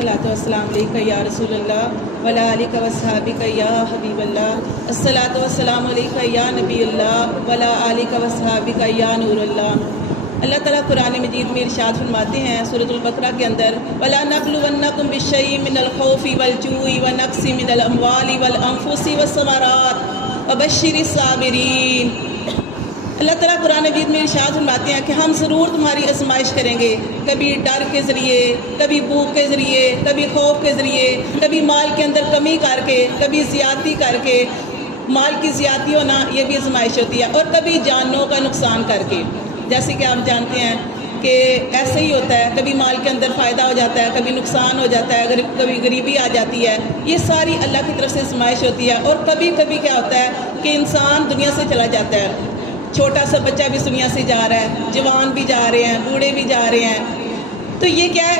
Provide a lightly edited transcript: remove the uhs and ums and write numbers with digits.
अस्सलातु वस्सलाम अलैका या रसूल अल्लाह वला आलिका वस्हाबिका या हबीब अल्लाह, अस्सलातु वस्सलाम अलैका या नबी अल्लाह वला आलिका वस्हाबिका या नूर अल्लाह। अल्लाह ताला कुरान मजीद में इरशाद फरमाते हैं सूरतुल बकरा के अंदर, वला नबलुवन्नकुम बिशैइन मिनल खौफि वल जूइ व नक्सि मिनल अमवालि वल अनफुसि वस्समरात वबश्शिरिस साबिरीन। अल्लाह ताला कुरान मजीद में इरशाद फरमाते हैं कि हम ज़रूर तुम्हारी आजमाइश करेंगे, कभी डर के ज़रिए, कभी भूख के ज़रिए, कभी खौफ के ज़रिए, कभी माल के अंदर कमी करके, कभी ज़्यादती करके, माल की ज़्यादती होना ये भी आजमाइश होती है, और कभी जानों का नुकसान करके। जैसे कि आप जानते हैं कि ऐसे ही होता है, कभी माल के अंदर फ़ायदा हो जाता है, कभी नुकसान हो जाता है, अगर कभी गरीबी आ जाती है। ये सारी अल्लाह की तरफ से आजमाइश होती है। और कभी कभी क्या होता है कि इंसान दुनिया से चला जाता है, छोटा सा बच्चा भी दुनिया से जा रहा है, जवान भी जा रहे हैं, बूढ़े भी जा रहे हैं। तो ये क्या है,